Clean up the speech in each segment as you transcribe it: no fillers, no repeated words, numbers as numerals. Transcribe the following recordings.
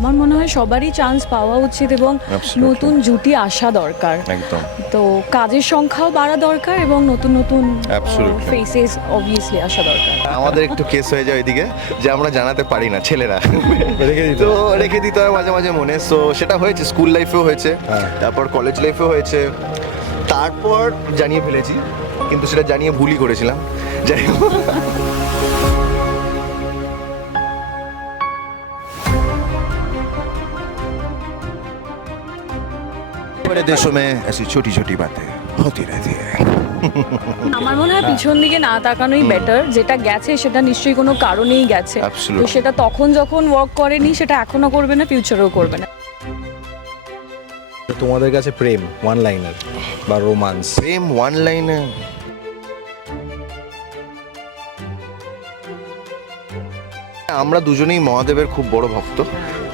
আমার মনে হয় সবারই চান্স পাওয়া উচিত এবং Absolutely. নতুন জুটি আসা দরকার। একদম তো কাজের সংখ্যাও বাড়া দরকার এবং নতুন নতুন Absolutely. ফেসেস অবভিয়াসলি আসা দরকার। আমাদের একটু কেস হয়ে যায় ওইদিকে যে আমরা জানাতে পারি না ছেলেরা তো রেখে দিতে হয় মাঝে মাঝে মনে। সো সেটা হয়েছে, স্কুল লাইফেও হয়েছে, তারপর কলেজ লাইফেও হয়েছে, তারপর জানিয়ে ফেলেছি, কিন্তু সেটা জানিয়ে ভুলই করেছিলাম। যাই হোক, बड़े देशों में ऐसी छोटी छोटी बातें होती रहती है। আমার মনে হয় পিছন দিকে না তাকানোই বেটার। যেটা গেছে সেটা নিশ্চয়ই কোনো কারণেই গেছে। তো Absolutely. সেটা তখন যখন ওয়ার্ক করেনি সেটা এখনো করবে না, ফিউচারেও করবে না। তোমাদের কাছে প্রেম ওয়ান লাইনার বা রোমান্স প্রেম ওয়ান লাইনে আমরা দুজনেই মহাদেবের খুব বড় ভক্ত।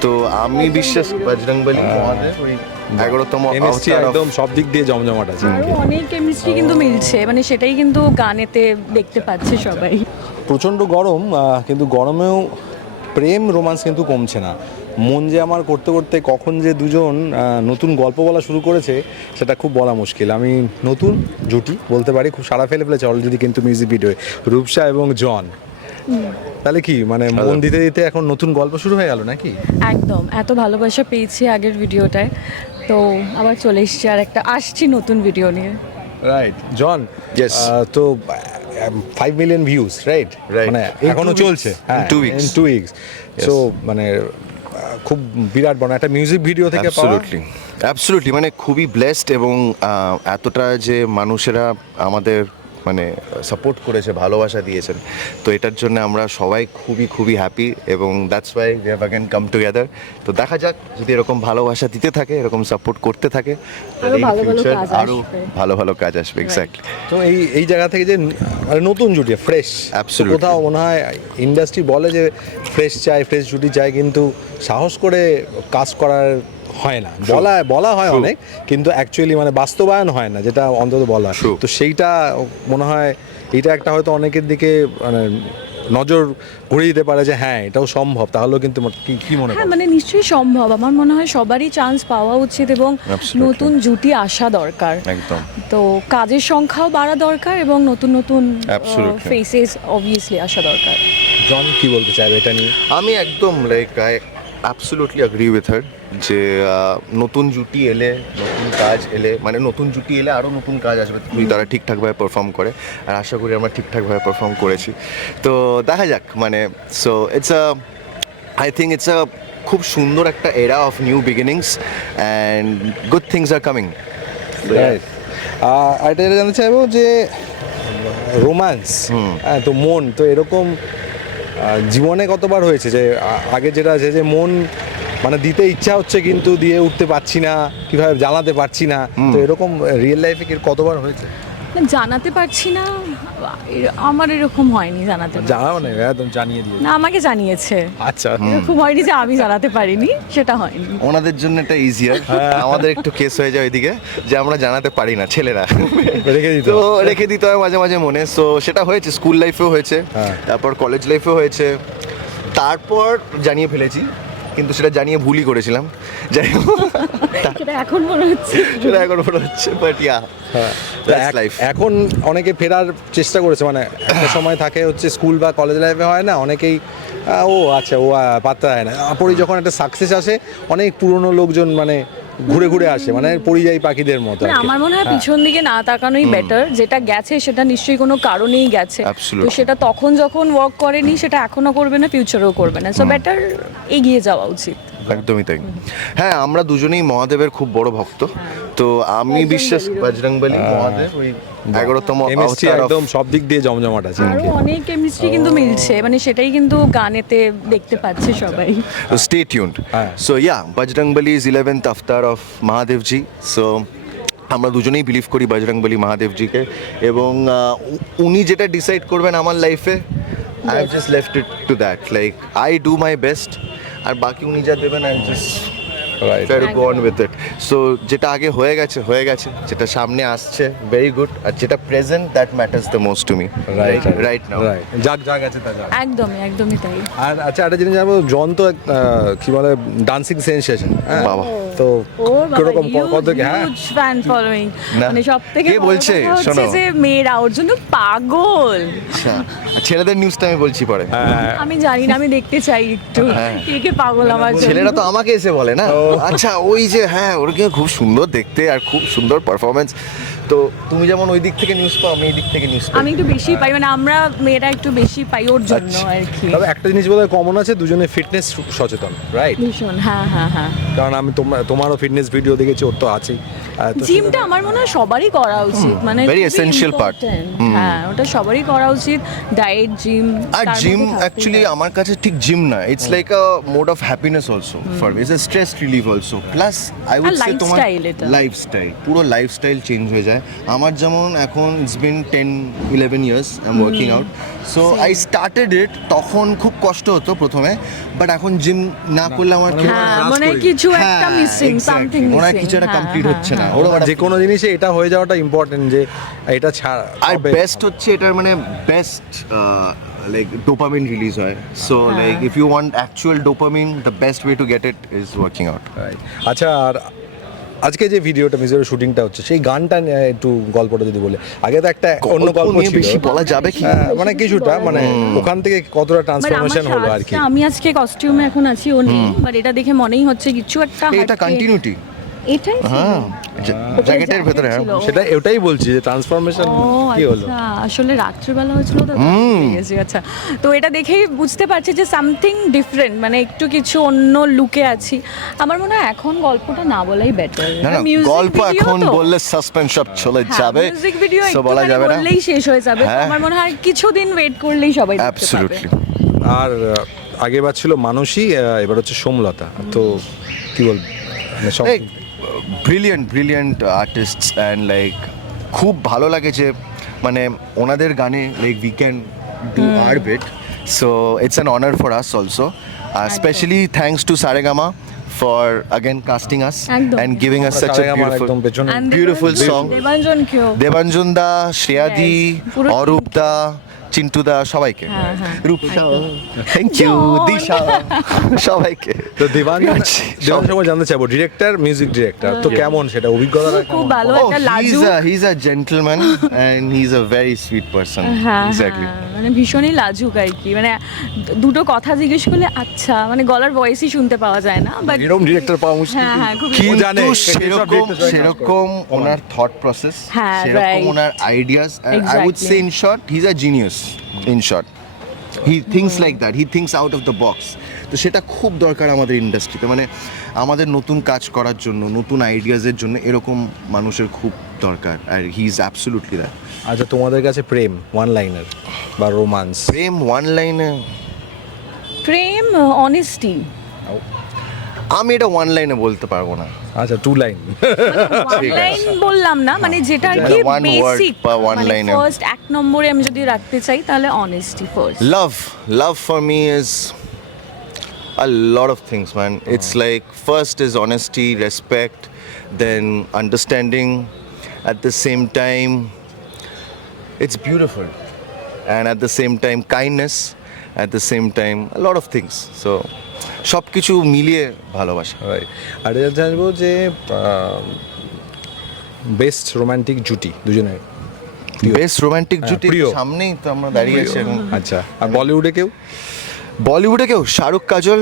তো আমি বিশ্বাস বজরংবলী মহাদেব ওই 11তম কেমিস্ট্রি অবতার একদম সব দিক দিয়ে জমজমাট আছে আরো অনেক কেমিস্ট্রি কিন্তু মিলছে, মানে সেটাই কিন্তু গানেতে দেখতে পাচ্ছে সবাই। প্রচণ্ড গরম, কিন্তু গরমেও প্রেম রোমান্স কিন্তু কমছে না। মন যে আমার করতে করতে কখন যে দুজন নতুন গল্প বলা শুরু করেছে সেটা খুব বলা মুশকিল। আমি নতুন জুটি বলতে পারি, খুব সাড়া ফেলেছে অলরেডি কিন্তু মিউজিক ভিডিওয়ে রূপসা এবং জন। তাহলে কি মানে মন দিতে দিতে এখন নতুন গল্প শুরু হয়ে গেল নাকি? একদম, এত ভালোবাসা পেয়েছি আগের ভিডিওটায়, তো আবার চলে এসেছি আর একটা আসছি নতুন ভিডিও নিয়ে। রাইট জন, Yes. তো 5 মিলিয়ন ভিউজ রাইট, Right. মানে In এখনো 2 চলছে weeks. In 2 weeks. 2 weeks. So মানে খুব বিরাট বড় একটা মিউজিক ভিডিও থেকে পাওয়া। অ্যাবসলিউটলি মানে খুবই ব্লেসড এবং এতটা যে মানুষেরা আমাদের মানে সাপোর্ট করেছে, ভালোবাসা দিয়েছেন, তো এটার জন্য আমরা সবাই খুবই খুবই হ্যাপি এবং that's why we have again come together. তো দেখা যাক, যদি এরকম ভালোবাসা দিতে থাকে, এরকম সাপোর্ট করতে থাকে, আরো ভালো ভালো future কাজ আরো আসবে। ভালো ভালো কাজ আসবে। এক্স্যাক্টলি। তো এই জায়গা থেকে যে মানে নতুন জুটি ফ্রেশ, Absolutely. কোথাও মনে হয় ইন্ডাস্ট্রি বলে যে ফ্রেশ চাই, ফ্রেশ জুটি চাই, কিন্তু সাহস করে কাজ করার হয় না। বলা হয় অনেক, কিন্তু অ্যাকচুয়ালি মানে বাস্তবায়ন হয় না, যেটা অন্তত বলা হয়। True. তো সেইটা মনে হয় এটা একটা হয়তো অনেকের দিকে মানে নজর ঘুরিয়ে দিতে পারে যে হ্যাঁ এটাও সম্ভব। তাহলেও কিন্তু কি মনে হ্যাঁ, হয়? মানে নিশ্চয়ই সম্ভব। আমার মনে হয় সবারই চান্স পাওয়া উচিত এবং Absolutely. নতুন জুটি আসা দরকার। একদম তো কাজের সংখ্যাও বাড়া দরকার এবং নতুন নতুন Absolutely. ফেসেস অবভিয়াসলি আসা দরকার। জন কি বলতে চাইবে এটা নিয়ে? আমি একদম like I absolutely agree with her যে নতুন জুটি এলে, নতুন কাজ এলে, মানে নতুন জুটি এলে আরও নতুন কাজ আসবে যদি তারা ঠিকঠাকভাবে পারফর্ম করে, আর আশা করি আমরা ঠিকঠাকভাবে পারফর্ম করেছি। তো দেখা যাক, মানে so it's I think it's খুব সুন্দর একটা era of new beginnings and good things are coming. Right. আর এটা জানতে চাইবো যে রোম্যান্স, হ্যাঁ, তো মন তো এরকম জীবনে কতবার হয়েছে যে আগে যেটা আছে যে মন মানে দিতে ইচ্ছা হচ্ছে কিন্তু দিয়ে উঠতে পারছি না, কিভাবে জানাতে পারছি না, তো এরকম রিয়েল লাইফে কি কতবার হয়েছে? না, জানাতে পারছি না, আমার এরকম হয়নি জানাতে পারছি। জানাও না, একদম জানিয়ে দিয়ে। না, আমাকে জানিয়েছে। আচ্ছা, এরকম হয়নি যে আমি জানাতে পারিনি, সেটা হয়নি। ওনাদের জন্য এটা ইজিয়ার, আমাদের একটু কেস হয়ে যায় ওইদিকে যে আমরা জানাতে পারি না ছেলেরা, রেখে দিতে তো রেখে দিতে হয় মাঝে মাঝে মনে। সো সেটা হয়েছে, স্কুল লাইফেও হয়েছে, তারপর কলেজ লাইফেও হয়েছে, তারপর জানিয়ে ফেলেছি, কিন্তু সেটা জানিয়ে ভুলই করেছিলাম। যাই হোক, সেটা এখন মনে হচ্ছে। সেটা এখন মনে হচ্ছে, বাট ইয়া দ্যাটস লাইফ। এখন অনেকে ফেরার চেষ্টা করেছে, মানে একটা সময় থাকে হচ্ছে স্কুল বা কলেজ লাইফে হয় না, অনেকেই ও আচ্ছা ও পাত্তা হয় না, পরে যখন একটা সাকসেস আসে অনেক পুরনো লোকজন মানে ঘুরে ঘুরে আসে, মানে পরিযায়ী পাখিদের মতো আর মানে কি। আমার মনে হয় পিছন দিকে না তাকানোই বেটার। যেটা গেছে সেটা নিশ্চয়ই কোনো কারণেই গেছে। তো Absolutely. সেটা তখন যখন ওয়ার্ক করেনি সেটা এখনো করবে না, ফিউচারেও করবে না। সো বেটার এগিয়ে যাওয়া উচিত। একদমই তাই। হ্যাঁ, আমরা দুজনেই মহাদেবের খুব বড় ভক্ত। তো আমি বিশ্বাস বজরংবলী মহাদেব ওই 11তম কেমিস্ট্রি অবতার একদম সব দিক দিয়ে জমজমাট আছে। আরো অনেক কেমিস্ট্রি কিন্তু মিলছে, মানে সেটাই কিন্তু গানেতে দেখতে পাচ্ছে সবাই। Stay tuned. So yeah, Bajrangbali is 11th avatar of Mahadevji. So আমরা দুজনেই বিলিভ করি বজরংবলী মহাদেবজিকে, এবং উনি যেটা ডিসাইড করবেন আমার লাইফে, I have just left it to that. Like I do my best, আর বাকি উনি যা দেবেন I just Right. Try to go on with it. So যেটা আগে হয়ে গেছে, যেটা সামনে আসছে ভেরি গুড, আর যেটা present that matters the most to me right now. Right, যাক আছে তা যাক। একদমই তাই। আর আচ্ছা, একটা জিনিস জানবো, জন তো কি বলে ডান্সিং সেনসেশন, হ্যাঁ বাবা। তো ও কিরকম কত কি, হ্যাঁ হিউজ ফ্যান ফলোইং, না। মানে সবথেকে কে বড় বলছে? কথা হচ্ছে শোনো। যে মেয়েরা ওর জন্য পাগল। আচ্ছা, ছেলেদের নিউজটা আমি বলছি পরে। আমি জানি না, আমি দেখতে চাই একটু কে পাগল আমার জন্য। ছেলেরা তো আমাকে এসে বলে না, আচ্ছা ওই যে হ্যাঁ ওরকে খুব সুন্দর দেখতে আর খুব সুন্দর পারফরমেন্স। তো তুমি যেমন ওই দিক থেকে নিউজ পাও, আমি এই দিক থেকে নিউজ পাই। আমি একটু বেশি পাই, মানে আমরা মেয়েরা একটু বেশি পাই ওর জন্য আচ্ছা। আর কি। তবে একটা জিনিস বোধহয় কমন আছে, দুজনে ফিটনেস সচেতন, রাইট? ভীষণ, হ্যাঁ। কারণ আমি তোমারও ফিটনেস ভিডিও দেখেছি, ওর তো আছেই। তো জিমটা আমার মনে হয় সবারই করা উচিত, মানে Very খুবই essential part. important। হ্যাঁ, ওটা সবারই করা উচিত। Diet, gym. আর জিম অ্যাকচুয়ালি আমার কাছে ঠিক জিম না, it's like a mode of happiness also for me, it's a stress relief also, plus I would say তোমার lifestyle এটা। লাইফস্টাইল, পুরো লাইফস্টাইল চেঞ্জ হয়ে যায়। আমার যেমন এখন it's been 10-11 years I am working out, so I started it, তখন খুব কষ্ট হতো প্রথমে, বাট এখন জিম না করলে আমার কি হ্যাঁ, মানে কিছু একটা মিসিং, সামথিং মিসিং। ওনার কিছু একটা কমপ্লিট হচ্ছে না, ওরা যে কোনো জিনিসে এটা হয়ে যাওয়াটা ইম্পর্টেন্ট, যে এটা ছাড়া আর বেস্ট হচ্ছে এটার মানে বেস্ট লাইক ডোপামিন রিলিজ হয়। So like if you want actual dopamine, the best way to get it is working out. আচ্ছা, আর আজকে যে ভিডিওটা মিউজিকের শুটিংটা হচ্ছে, সেই গানটা নিয়ে একটু গল্পটা যদি বলে। আগে তো একটা অন্য গল্প নিয়ে ছিল, বেশি বলা যাবে কি? মানে কিছুটা, মানে ওখান থেকে কতটা ট্রান্সফরমেশন হলো আর কি। আমি আজকে কস্টিউমে এখন আছি, ও নেই, বাট এটা দেখে মনেই হচ্ছে কিছু একটা এটা কন্টিনিউটি, এটাই ছিল। হ্যাঁ জ্যাকেটের ভেতরে, হ্যাঁ ছিল। সেটা ওটাই বলছি যে ট্রান্সফরমেশন ও কি হলো। আচ্ছা, আসলে রাত্রিবেলা হয়েছিল তো পেয়ে গেছি। আচ্ছা, তো এটা দেখেই বুঝতে পারছি যে সামথিং ডিফারেন্ট, মানে একটু কিছু অন্য লুকে আছি। আমার মনে হয় এখন গল্পটা না বলাই বেটার। না না, গল্প এখন বললে সাসপেন্স সব চলে যাবে, মিউজিক ভিডিও সো বলা যাবে না, বললেই শেষ হয়ে যাবে। তো হ্যাঁ। আমার মনে হয় কিছুদিন ওয়েট করলেই সবাই দেখতে পাবে। অ্যাবসলিউটলি। আর আগেবার ছিল মানসী, এবার হচ্ছে সোমলতা, তো কি বলবো, মানে সব ব্রিলিয়েন্ট আর্টিস্টস অ্যান্ড লাইক খুব ভালো লাগে যে মানে ওনাদের গানে like we can do our bit, so it's an honour for us also, specially thanks to Saregama for again casting us একদম। and giving us such a একদম পেছনে And beautiful Debanjan- song. Debanjan কেউ দেবাঞ্জন দা, শ্রেয়াদি, Yes, পুরো অরূপ দা, চিন্টু দা, সবাইকে, হ্যাঁ, হ্যাঁ। রূপসা, থ্যাংক ইউ, জন। দিশা, সবাইকে। তো দেবাঞ্জন সময় জানতে চাইবো, ডিরেক্টর, মিউজিক ডিরেক্টর, তো কেমন সেটা অভিজ্ঞতা? খুব ভালো Oh, একটা লাজুক। he's a gentleman and he's a very sweet person. হ্যাঁ, Exactly. হ্যাঁ, মানে ভীষণই লাজুক আর কি, মানে দুটো কথা জিজ্ঞেস করলে আচ্ছা, মানে গলার ভয়েসই শুনতে পাওয়া যায় না, বাট এরকম ডিরেক্টর পাওয়া মুশকিল। হ্যাঁ, হ্যাঁ, খুবই। কি জানে, কিন্তু সব সেরকম director সবাই কাজ করে। সেরকম ওনার থট প্রসেস, হ্যাঁ, সেরকম right. ওনার আইডিয়াস, আই উড Exactly. সে in short he is a genius, in short he thinks like that, he thinks out of the box. তো সেটা খুব দরকার আমাদের ইন্ডাস্ট্রিতে, মানে আমাদের নতুন কাজ করার জন্য, নতুন আইডিয়াসের জন্য এরকম মানুষের খুব দরকার, আর হি ইজ অ্যাবসলিউটলি দ্যাট। আচ্ছা, তোমাদের কাছে প্রেম ওয়ান লাইনার বা রোমান্স? প্রেম ওয়ান লাইনে, প্রেম, অনেস্টি। আমি এটা ওয়ান লাইনে বলতে পারবো না। আচ্ছা, টু লাইন। লাইন বললাম না, মানে যেটা আর কি মানে one word বেসিক বা one line এ। ফার্স্ট এক নম্বরে আমি যদি রাখতে চাই তাহলে honesty first. Love for me is a lot of things, man. It's like first is honesty, respect, then understanding. At the same time, it's beautiful, and at the same time, kindness. At the same time, a lot of things. So, সব কিছু মিলিয়ে ভালোবাসা। আর এটা জানবো যে best romantic জুটি দুজনের, best romantic জুটি প্রিয়। সামনেই তো আমরা দাঁড়িয়ে আছি এখন। আচ্ছা, আর বলিউডে কেউ? বলিউডে কেউ শাহরুখ, কাজল,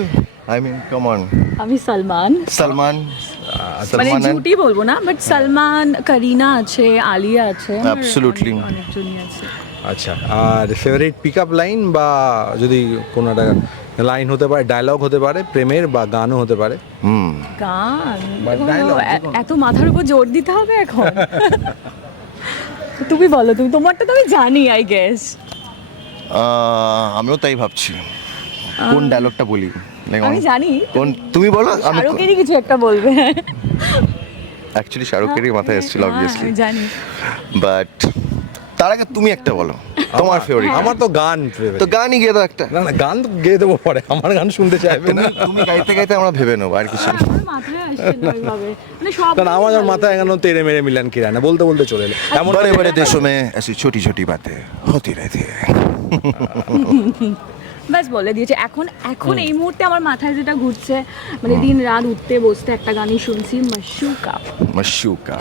আই মিন কাম অন, আমি সালমান, সালমান, মানে সালমান and- জুটি বলবো না, বাট সালমান, করিনা আছে, আলিয়া আছে, আমার Absolutely. অনেকজনই আছে। আচ্ছা, আর ফেভারিট পিক আপ লাইন, বা যদি কোনো একটা লাইন হতে পারে, ডায়লগ হতে পারে, প্রেমের, বা গানও হতে পারে। গান বা ও, dialogue, এত মাথার উপর জোর দিতে হবে এখন? তুমি বলো, তোমারটা তো আমি জানি আই গেস। আমিও তাই ভাবছি কোন ডায়লগটা বলি। Like, আমি জানি কোন তুমি বলো, আমি শাহরুখেরই কিছু একটা বলবে। অ্যাকচুয়ালি শাহরুখেরই মাথায় এসেছিল হ্যাঁ, অবভিয়াসলি, আমি জানি। বাট তার আগে তুমি একটা বলো। তোমার ফেভারিট আমার তো গান favorite। তো গানই গিয়ে দাও একটা না না গান তো গেয়ে দেবো পরে, আমার গান শুনতে চাইবে না। তুমি গাইতে গাইতে আমরা ভেবে নেবো আর কিছু না। আমার মাথায় আসছে না ওইভাবে, মানে সব কারণ আমার মাথায় এখন তেরে মেরে মিলান কিরানা বলতে বলতে চলে এলো এমন बड़े बड़े देशों में ऐसी छोटी छोटी बातें होती रहती है। ব্যাস বলে দিয়েছে। এখন এখন এই মুহূর্তে আমার মাথায় যেটা ঘুরছে, মানে দিন রাত উঠতে বসতে একটা গানই শুনছি, মাশুকা। मशूका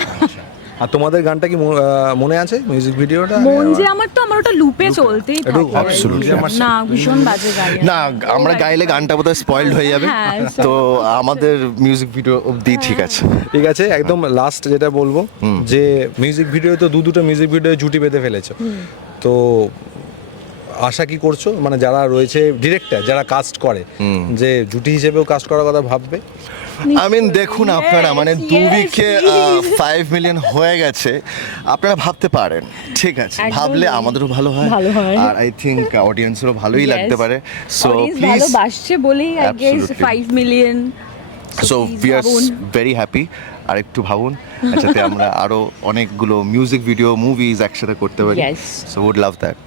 আর তোমাদের গানটা কি মনে আছে মিউজিক ভিডিওটা? মন যে আমার, তো আমার ওটা লুপে চলতেই একটু থাকে। absolutely, না ভীষণ বাজে গাই। না আমরা গাইলে গানটা বোধহয় স্পয়েলড হয়ে যাবে, হ্যাঁ, তো আমাদের মিউজিক ভিডিও অবধি ঠিক আছে। ঠিক আছে, একদম লাস্ট যেটা বলবো যে মিউজিক ভিডিও তো দুটো মিউজিক ভিডিও জুটি বেঁধে ফেলেছো, তো আশা কি করছো মানে যারা রয়েছে ডিরেক্টর যারা কাস্ট করে যে জুটি হিসেবেও কাস্ট করার কথা ভাববে? আই মিন দেখুন আপনারা মানে Yes, দু yes, উইকে please. 5 মিলিয়ন হয়ে গেছে, আপনারা ভাবতে পারেন, ঠিক আছে, একদম। ভাবলে আমাদেরও ভালো হয় ভালো হয়। আর আই থিঙ্ক অডিয়েন্সেরও ভালোই লাগতে পারে। সো Audience প্লিজ, ভালোবাসছে বলেই I guess Absolutely. 5 million. So we are very happy. আর একটু ভাবুন যাতে আমরা আরো অনেকগুলো মিউজিক ভিডিও মুভিজ একসাথে করতে পারি। Yes. So would love that.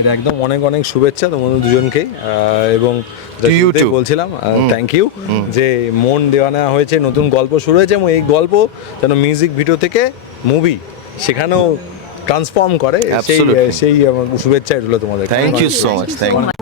এটা একদম অনেক অনেক শুভেচ্ছা তোমাদের দুজনকেই, এবং To you শুরুতেই too. বলছিলাম থ্যাংক ইউ যে মন দেওয়া নেওয়া হয়েছে, নতুন গল্প শুরু হয়েছে এবং এই গল্প যেন মিউজিক ভিডিও থেকে মুভি সেখানেও ট্রান্সফর্ম করে, সেই Absolutely. সেই আমার শুভেচ্ছা এগুলো তোমাদের। Thank you so much, thank you.